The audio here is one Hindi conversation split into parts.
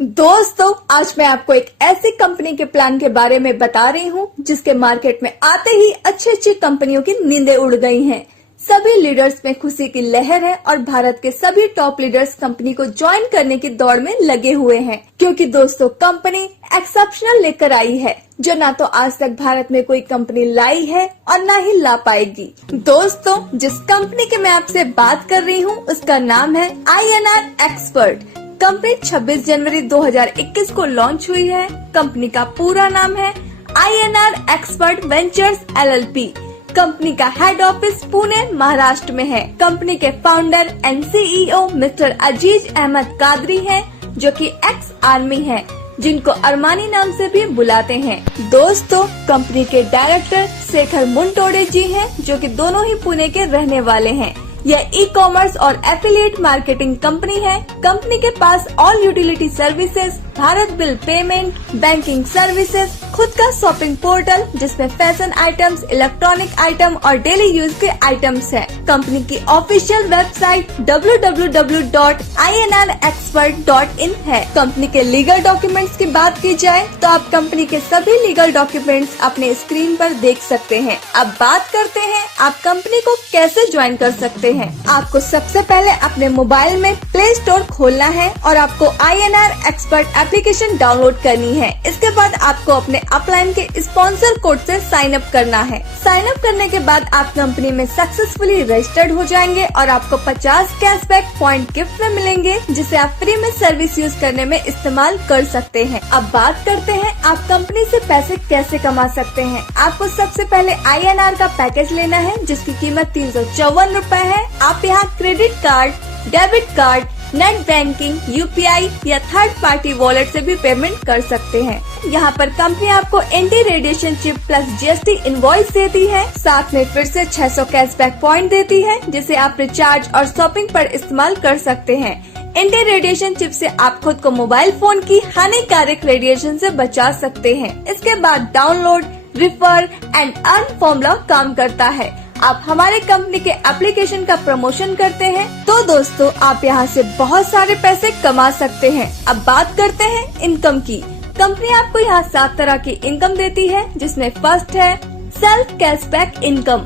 दोस्तों, आज मैं आपको एक ऐसी कंपनी के प्लान के बारे में बता रही हूँ जिसके मार्केट में आते ही अच्छी कंपनियों की नींदें उड़ गई हैं। सभी लीडर्स में खुशी की लहर है और भारत के सभी टॉप लीडर्स कंपनी को ज्वाइन करने की दौड़ में लगे हुए हैं, क्योंकि दोस्तों कंपनी एक्सेप्शनल लेकर आई है जो ना तो आज तक भारत में कोई कंपनी लाई है और ना ही ला पाएगी। दोस्तों, जिस कंपनी की मैं आपसे बात कर रही हूँ उसका नाम है INR एक्सपर्ट। कंपनी 26 जनवरी 2021 को लॉन्च हुई है। कंपनी का पूरा नाम है INR expert ventures LLP। Company का हेड ऑफिस पुणे महाराष्ट्र में है। कंपनी के फाउंडर एंड CEO मिस्टर अजीज अहमद कादरी हैं, जो कि एक्स आर्मी है, जिनको अरमानी नाम से भी बुलाते हैं। दोस्तों, कंपनी के डायरेक्टर शेखर मुंटोडे जी हैं, जो कि दोनों ही पुणे के रहने वाले हैं। यह ई-कॉमर्स और एफिलिएट मार्केटिंग कंपनी है। कंपनी के पास all utility services, Bharat bill payment, banking services, खुद का शॉपिंग पोर्टल जिसमें फैशन आइटम्स, इलेक्ट्रॉनिक आइटम और डेली यूज के आइटम्स है। कंपनी की ऑफिशियल वेबसाइट www.inrexpert.in है। कंपनी के लीगल डॉक्यूमेंट्स की बात की जाए तो आप कंपनी के सभी लीगल डॉक्यूमेंट्स अपने स्क्रीन पर देख सकते हैं। अब बात करते हैं आप कंपनी को कैसे ज्वाइन कर सकते हैं। आपको सबसे पहले अपने मोबाइल में प्ले स्टोर खोलना है और आपको INR एक्सपर्ट एप्लीकेशन डाउनलोड करनी है। इसके बाद आपको अपने अपलाइन के स्पॉन्सर कोड से साइन अप करना है। साइन अप करने के बाद आप कंपनी में सक्सेसफुली रजिस्टर्ड हो जाएंगे और आपको 50 कैशबैक पॉइंट गिफ्ट में मिलेंगे, जिसे आप फ्री में सर्विस यूज करने में इस्तेमाल कर सकते हैं। अब बात करते हैं आप कंपनी से पैसे कैसे कमा सकते हैं। आपको सबसे पहले INR का पैकेज लेना है, जिसकी कीमत 354 रूपए है। आप यहाँ credit card, debit card, net banking, UPI या थर्ड पार्टी वॉलेट से भी पेमेंट कर सकते हैं। यहाँ पर कंपनी आपको anti radiation chip plus GST invoice देती है। साथ में फिर से 600 कैशबैक पॉइंट देती है, जिसे आप रिचार्ज और शॉपिंग पर इस्तेमाल कर सकते हैं। एंटी रेडिएशन चिप से आप खुद को मोबाइल फोन की हानिकारक रेडिएशन से बचा सकते हैं। इसके बाद download, refer and earn formula काम करता है। आप हमारे कंपनी के एप्लीकेशन का प्रमोशन करते हैं तो दोस्तों आप यहाँ से बहुत सारे पैसे कमा सकते हैं। अब बात करते हैं इनकम की। कंपनी आपको यहाँ 7 तरह की इनकम देती है, जिसमें फर्स्ट है सेल्फ कैशबैक इनकम,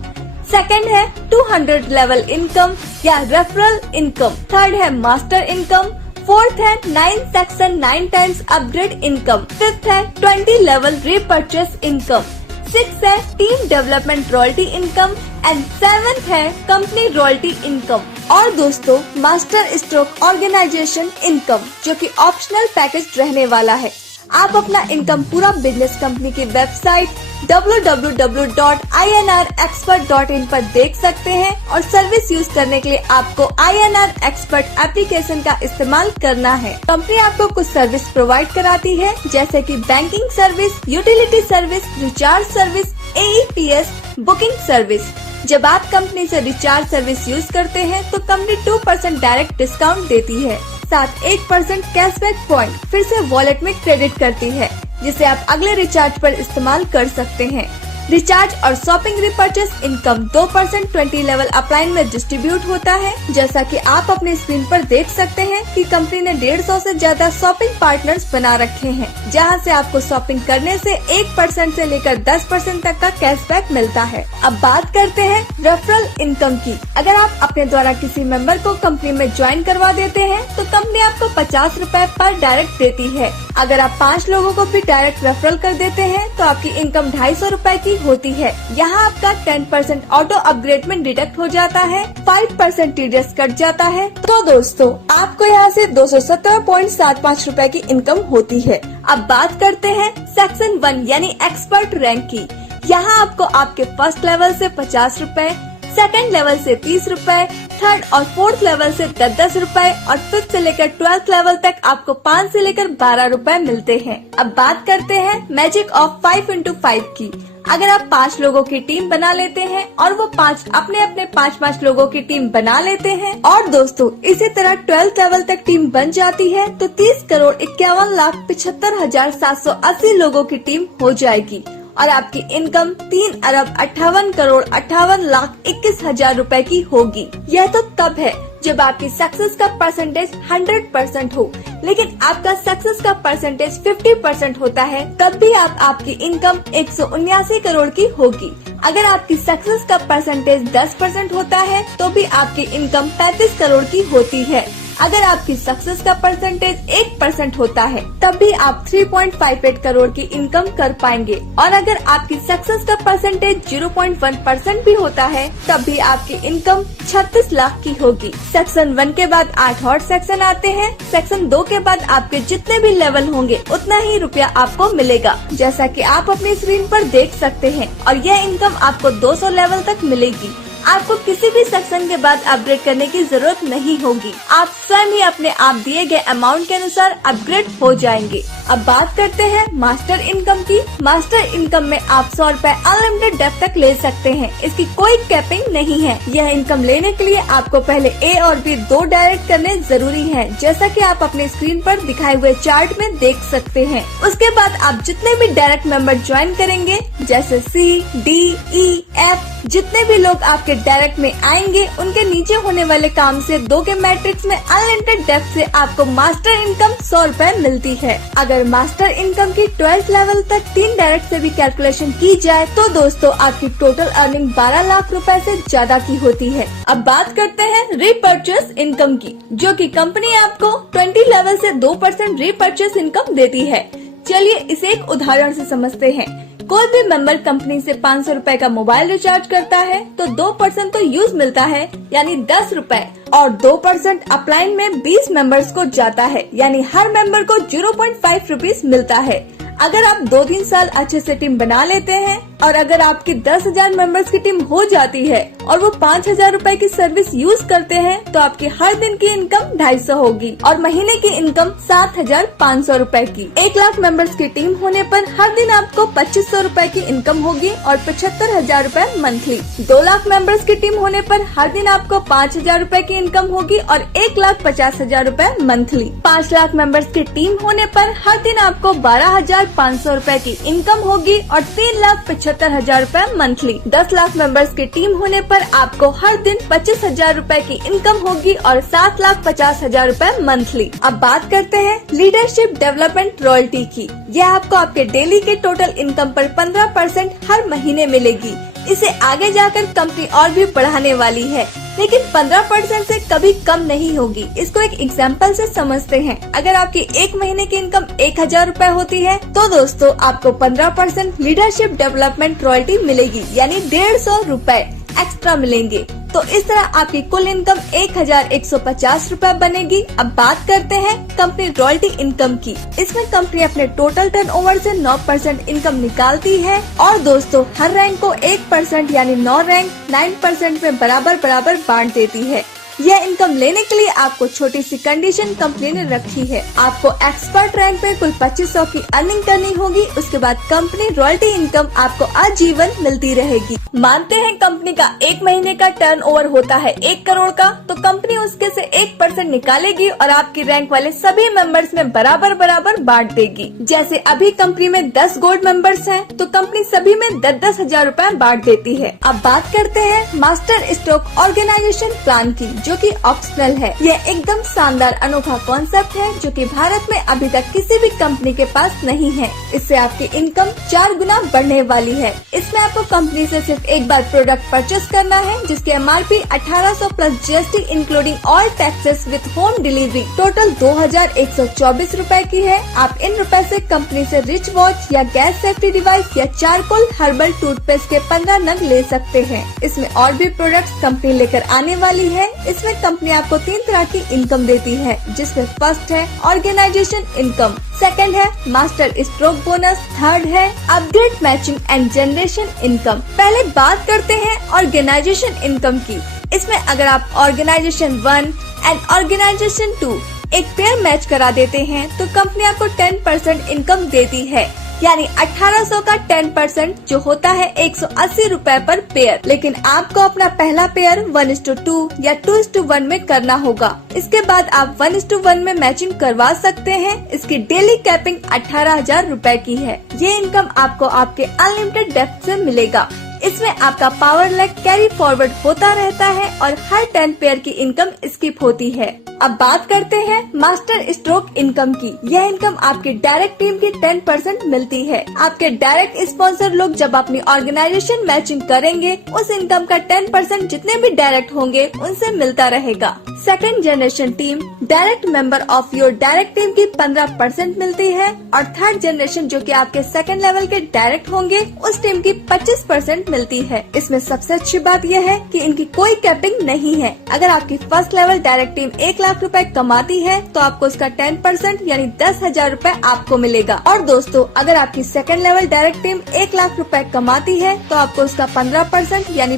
सेकंड है 200 लेवल इनकम या रेफरल इनकम, थर्ड है मास्टर इनकम, फोर्थ है 9 section 9 times upgrade income, fifth है 20 लेवल रीपर्चेस इनकम, 6 है team development royalty income and 7th है कंपनी रॉयल्टी इनकम। और दोस्तों मास्टर स्ट्रोक ऑर्गेनाइजेशन इनकम, जो कि ऑप्शनल पैकेज रहने वाला है। आप अपना इनकम पूरा बिजनेस कंपनी की वेबसाइट www.inrexpert.in पर देख सकते हैं और सर्विस यूज करने के लिए आपको INR एक्सपर्ट एप्लीकेशन का इस्तेमाल करना है। कंपनी आपको कुछ सर्विस प्रोवाइड कराती है, जैसे कि banking service, utility service, recharge service, AEPS, booking service. जब आप कंपनी से रिचार्ज सर्विस यूज करते हैं तो कंपनी 2% डायरेक्ट डिस्काउंट देती है, साथ 1% कैशबैक पॉइंट फिर से वॉलेट में क्रेडिट करती है, जिसे आप अगले रिचार्ज पर इस्तेमाल कर सकते हैं। रिचार्ज और shopping repurchase income 2% 20 level upline में डिस्ट्रीब्यूट होता है। जैसा कि आप अपने स्क्रीन पर देख सकते हैं कि कंपनी ने 150 से ज्यादा शॉपिंग पार्टनर्स बना रखे हैं, जहां से आपको शॉपिंग करने से 1% से लेकर 10% तक का कैशबैक मिलता है। अब बात करते हैं रेफरल इनकम की। अगर आप अपने द्वारा किसी मेंबर को कंपनी में ज्वाइन करवा देते हैं तो कंपनी आपको 50 रूपए पर डायरेक्ट देती है। अगर आप 5 लोगों को भी डायरेक्ट रेफरल कर देते हैं तो आपकी इनकम 250 रूपए की होती है। यहाँ आपका 10% ऑटो अपग्रेड में डिडक्ट हो जाता है, 5% TDS कट जाता है। तो दोस्तों आपको यहाँ से 217.75 रूपए की इनकम होती है। अब बात करते हैं सेक्शन 1 यानी एक्सपर्ट रैंक की। यहाँ आपको आपके फर्स्ट लेवल से 50 रूपए, सेकंड लेवल से 30 रूपए, थर्ड और फोर्थ लेवल से 10 रूपए और फिफ्थ से लेकर 12th लेवल तक आपको 5 से लेकर 12 रूपए मिलते हैं। अब बात करते हैं मैजिक ऑफ 5x5 की। अगर आप 5 लोगों की टीम बना लेते हैं और वो 5 अपने अपने 5 लोगों की टीम बना लेते हैं और दोस्तों इसी तरह 12th लेवल तक टीम बन जाती है तो 30,51,75,780 लोगों की टीम हो जाएगी और आपकी इनकम 3,58,58,21,000 रूपए की होगी। यह तो तब है जब आपकी सक्सेस का परसेंटेज 100% हो, लेकिन आपका सक्सेस का परसेंटेज 50% होता है, तब भी आपकी इनकम 179 करोड़ की होगी। अगर आपकी सक्सेस का परसेंटेज 10% होता है तो भी आपकी इनकम 35 करोड़ की होती है। अगर आपकी सक्सेस का परसेंटेज 1% होता है तब भी आप 3.58 करोड़ की इनकम कर पाएंगे, और अगर आपकी सक्सेस का परसेंटेज 0.1% भी होता है तब भी आपकी इनकम 36 लाख की होगी। सेक्शन 1 के बाद 8 और सेक्शन आते हैं। सेक्शन 2 के बाद आपके जितने भी लेवल होंगे उतना ही रुपया आपको मिलेगा, जैसा कि आप अपनी स्क्रीन पर देख सकते हैं, और यह इनकम आपको 200 लेवल तक मिलेगी। आपको किसी भी सेक्शन के बाद अपग्रेड करने की जरूरत नहीं होगी, आप स्वयं ही अपने आप दिए गए अमाउंट के अनुसार अपग्रेड हो जाएंगे। अब बात करते हैं मास्टर इनकम की। मास्टर इनकम में आप 100 रूपए अनलिमिटेड डेप्थ तक ले सकते हैं। इसकी कोई कैपिंग नहीं है। यह इनकम लेने के लिए आपको पहले A और B 2 डायरेक्ट करने जरूरी है, जैसा कि आप अपने स्क्रीन पर दिखाए हुए चार्ट में देख सकते हैं। उसके बाद आप जितने भी डायरेक्ट मेंबर ज्वाइन करेंगे, जैसे C, D, E, F, जितने भी लोग आपके डायरेक्ट में आएंगे, उनके नीचे होने वाले काम से 2 के मैट्रिक्स में अनलिमिटेड डेप्थ से आपको मास्टर इनकम 100 रूपए मिलती है। अगर मास्टर इनकम की 12th लेवल तक 3 डायरेक्ट से भी कैलकुलेशन की जाए तो दोस्तों आपकी टोटल अर्निंग 12 लाख रुपए से ज्यादा की होती है। अब बात करते हैं रीपर्चेस इनकम की, जो कि कंपनी आपको 20 लेवल से 2% रीपर्चेस इनकम देती है। चलिए इसे एक उदाहरण से समझते हैं। कोई भी मेंबर कंपनी से 500 रूपए का मोबाइल रिचार्ज करता है तो 2% तो यूज मिलता है, यानी 10 रूपए, और 2% अपलाइन में 20 मेंबर्स को जाता है, यानी हर मेंबर को 0.5 रुपीज मिलता है। अगर आप 2-3 साल अच्छे से टीम बना लेते हैं, और अगर आपकी 10,000 मेंबर्स की टीम हो जाती है और वो 5,000 रूपए की सर्विस यूज करते हैं, तो आपकी हर दिन की इनकम 250 होगी और महीने की इनकम 7,500 रूपए की। 1 लाख मेंबर्स की टीम होने पर हर दिन आपको 2,500 रूपए की इनकम होगी और 75,000 रूपए मंथली। 2 लाख मेंबर्स की टीम होने पर हर दिन आपको 5,000 रूपए की इनकम होगी और 1,50,000 रूपए मंथली। 5 लाख मेंबर्स की टीम होने पर हर दिन आपको 12,500 रूपए की इनकम होगी और 3,75,000 रूपए मंथली। 10 लाख मेंबर्स की टीम होने पर आपको हर दिन 25,000 रूपए की इनकम होगी और 7,50,000 रूपए मंथली। अब बात करते हैं लीडरशिप डेवलपमेंट रॉयल्टी की। यह आपको आपके डेली के टोटल इनकम पर 15% हर महीने मिलेगी। इसे आगे जाकर कंपनी और भी बढ़ाने वाली है, लेकिन 15% से कभी कम नहीं होगी। इसको एक एग्जाम्पल से समझते हैं। अगर आपकी 1 महीने की इनकम 1,000 रूपए होती है तो दोस्तों आपको 15% लीडरशिप डेवलपमेंट रॉयल्टी मिलेगी, यानी 150 रूपए एक्स्ट्रा मिलेंगे। तो इस तरह आपकी कुल इनकम 1,150 रूपए बनेगी। अब बात करते हैं कंपनी रॉयल्टी इनकम की। इसमें कंपनी अपने टोटल टर्नओवर से 9% इनकम निकालती है, और दोस्तों हर रैंक को 1% यानी 9 रैंक 9% में बराबर बांट देती है। यह इनकम लेने के लिए आपको छोटी सी कंडीशन कंपनी ने रखी है। आपको एक्सपर्ट रैंक पे कुल 2,500 की अर्निंग करनी होगी। उसके बाद कंपनी रॉयल्टी इनकम आपको आजीवन मिलती रहेगी। मानते हैं कंपनी का 1 महीने का टर्नओवर होता है 1 करोड़ का, तो कंपनी उसके से 1% निकालेगी और आपकी रैंक वाले सभी मेंबर्स में बराबर बांट देगी। जैसे अभी कंपनी में 10 गोल्ड मेंबर्स हैं, तो कंपनी सभी में 10,000 रूपए बांट देती है। अब बात करते हैं मास्टर स्ट्रोक ऑर्गेनाइजेशन प्लान की, जो कि ऑप्शनल है। यह एकदम शानदार अनोखा कॉन्सेप्ट है जो कि भारत में अभी तक किसी भी कंपनी के पास नहीं है। इससे आपकी इनकम 4 गुना बढ़ने वाली है। इसमें आपको कंपनी से सिर्फ एक बार प्रोडक्ट परचेस करना है, जिसकी MRP 1,800 plus GST including all taxes with home delivery total 2,124 रूपए की है। आप इन रुपए से कंपनी से रिच वॉच या गैस सेफ्टी डिवाइस या चारकोल हर्बल टूथपेस्ट के 15 नग ले सकते हैं। इसमें और भी प्रोडक्ट्स कंपनी लेकर आने वाली है। इसमें कंपनी आपको 3 तरह की इनकम देती है, जिसमें फर्स्ट है ऑर्गेनाइजेशन इनकम, सेकंड है मास्टर स्ट्रोक बोनस, थर्ड है upgrade matching and generation income. पहले बात करते हैं ऑर्गेनाइजेशन इनकम की। इसमें अगर आप ऑर्गेनाइजेशन 1 एंड ऑर्गेनाइजेशन 2 एक पेयर मैच करा देते हैं तो कंपनी आपको 10% इनकम देती है, यानी 1,800 का 10% जो होता है 180 रूपए पर पेयर। लेकिन आपको अपना पहला पेयर 1:2 या 2:1 में करना होगा। इसके बाद आप 1:1 में मैचिंग करवा सकते हैं। इसकी डेली कैपिंग 18,000 रूपए की है। ये इनकम आपको आपके अनलिमिटेड डेप्थ से मिलेगा। इसमें आपका पावर लैग कैरी फॉरवर्ड होता रहता है और हर 10 पेयर की इनकम स्किप होती है। अब बात करते हैं मास्टर स्ट्रोक इनकम की। यह इनकम आपकी डायरेक्ट टीम की 10% मिलती है। आपके डायरेक्ट स्पॉन्सर लोग जब अपनी ऑर्गेनाइजेशन मैचिंग करेंगे, उस इनकम का 10% जितने भी डायरेक्ट होंगे उनसे मिलता रहेगा। Second generation team direct member of your direct team की 15% मिलती है और थर्ड जनरेशन जो कि आपके सेकंड लेवल के डायरेक्ट होंगे, उस टीम की 25% मिलती है। इसमें सबसे अच्छी बात यह है कि इनकी कोई कैपिंग नहीं है। अगर आपकी first level direct team 1 lakh रुपए कमाती है तो आपको उसका 10% यानी 10,000 रुपए आपको मिलेगा। और दोस्तों, अगर आपकी second level direct team 1 lakh रुपए कमाती है तो आपको उसका 15% यानी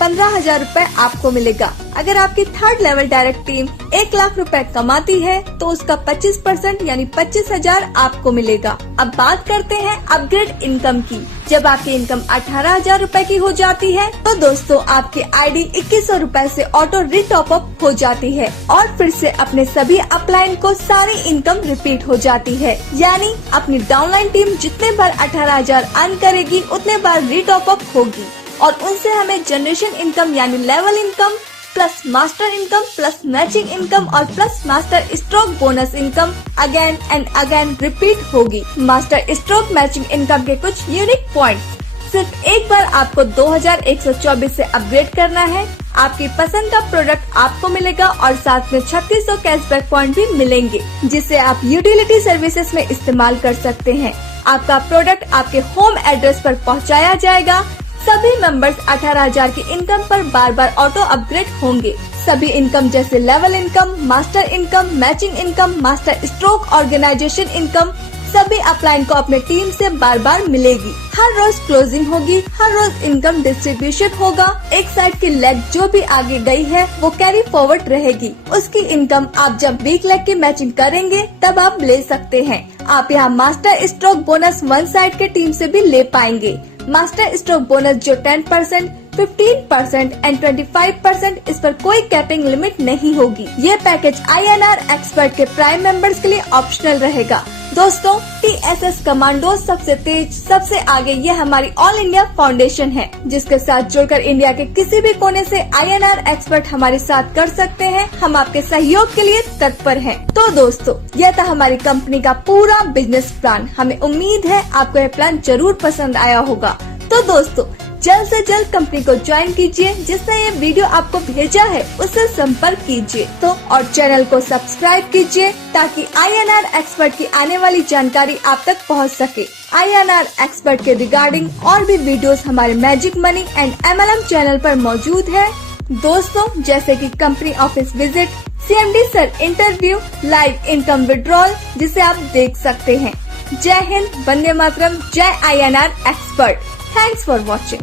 15,000 रुपए आपको मिलेगा। अगर आपकी third level direct team 1 lakh रुपए कमाती है तो उसका 25% यानी 25,000 आपको मिलेगा। अब बात करते हैं अपग्रेड इनकम की। जब आपकी इनकम 18,000 रुपए की हो जाती है तो दोस्तों आपकी आईडी 2100 रुपए से ऑटो रीटॉप अप हो जाती है और फिर से अपने सभी अपलाइन को सारी इनकम रिपीट हो जाती है। यानी अपनी डाउनलाइन टीम जितने बार 18,000 अर्न करेगी उतने बार रीटॉप अप होगी और उनसे हमें जनरेशन इनकम यानी level income plus master income plus matching income और plus master stroke bonus income again and again repeat होगी। मास्टर स्ट्रोक मैचिंग इनकम के कुछ यूनिक पॉइंट्स। सिर्फ एक बार आपको 2124 से अपग्रेड करना है। आपकी पसंद का प्रोडक्ट आपको मिलेगा और साथ में 3600 कैशबैक पॉइंट भी मिलेंगे, जिसे आप यूटिलिटी सर्विसेज में इस्तेमाल कर सकते हैं। आपका प्रोडक्ट आपके होम एड्रेस पर पहुंचाया जाएगा। सभी मेंबर्स 18,000 की इनकम पर बार बार ऑटो अपग्रेड होंगे। सभी इनकम जैसे level income, master income, matching income, master stroke, organisation income सभी अपलाइन को अपने टीम से बार बार मिलेगी। हर रोज क्लोजिंग होगी, हर रोज इनकम डिस्ट्रीब्यूशन होगा। एक साइड की लेग जो भी आगे गई है वो कैरी फॉरवर्ड रहेगी। उसकी इनकम आप जब वीक लेग की मैचिंग करेंगे तब आप ले सकते हैं। आप यहाँ master stroke bonus one side के टीम से भी ले पाएंगे। मास्टर स्ट्रोक बोनस जो 10%, 15% एंड 25%, इस पर कोई कैपिंग लिमिट नहीं होगी। ये पैकेज INR एक्सपर्ट के प्राइम मेंबर्स के लिए ऑप्शनल रहेगा। दोस्तों, TSS कमांडो सबसे तेज, सबसे आगे ये हमारी ऑल इंडिया फाउंडेशन है, जिसके साथ जुड़कर इंडिया के किसी भी कोने से INR एक्सपर्ट हमारे साथ कर सकते हैं। हम आपके सहयोग के लिए तत्पर हैं। तो दोस्तों, यह था हमारी कंपनी का पूरा बिजनेस प्लान। हमें उम्मीद है आपको यह प्लान जरूर पसंद आया होगा। तो दोस्तों, जल्द से जल्द कंपनी को ज्वाइन कीजिए। जिसने ये वीडियो आपको भेजा है उससे संपर्क कीजिए और चैनल को सब्सक्राइब कीजिए ताकि INR एक्सपर्ट की आने वाली जानकारी आप तक पहुंच सके। INR एक्सपर्ट के रिगार्डिंग और भी वीडियोस हमारे magic money and MLM channel पर मौजूद है दोस्तों, जैसे कि company office visit, CMD sir interview, live income withdrawal, जिसे आप देख सकते हैं। जय हिंद, वंदे मातरम, जय INR expert. Thanks for watching.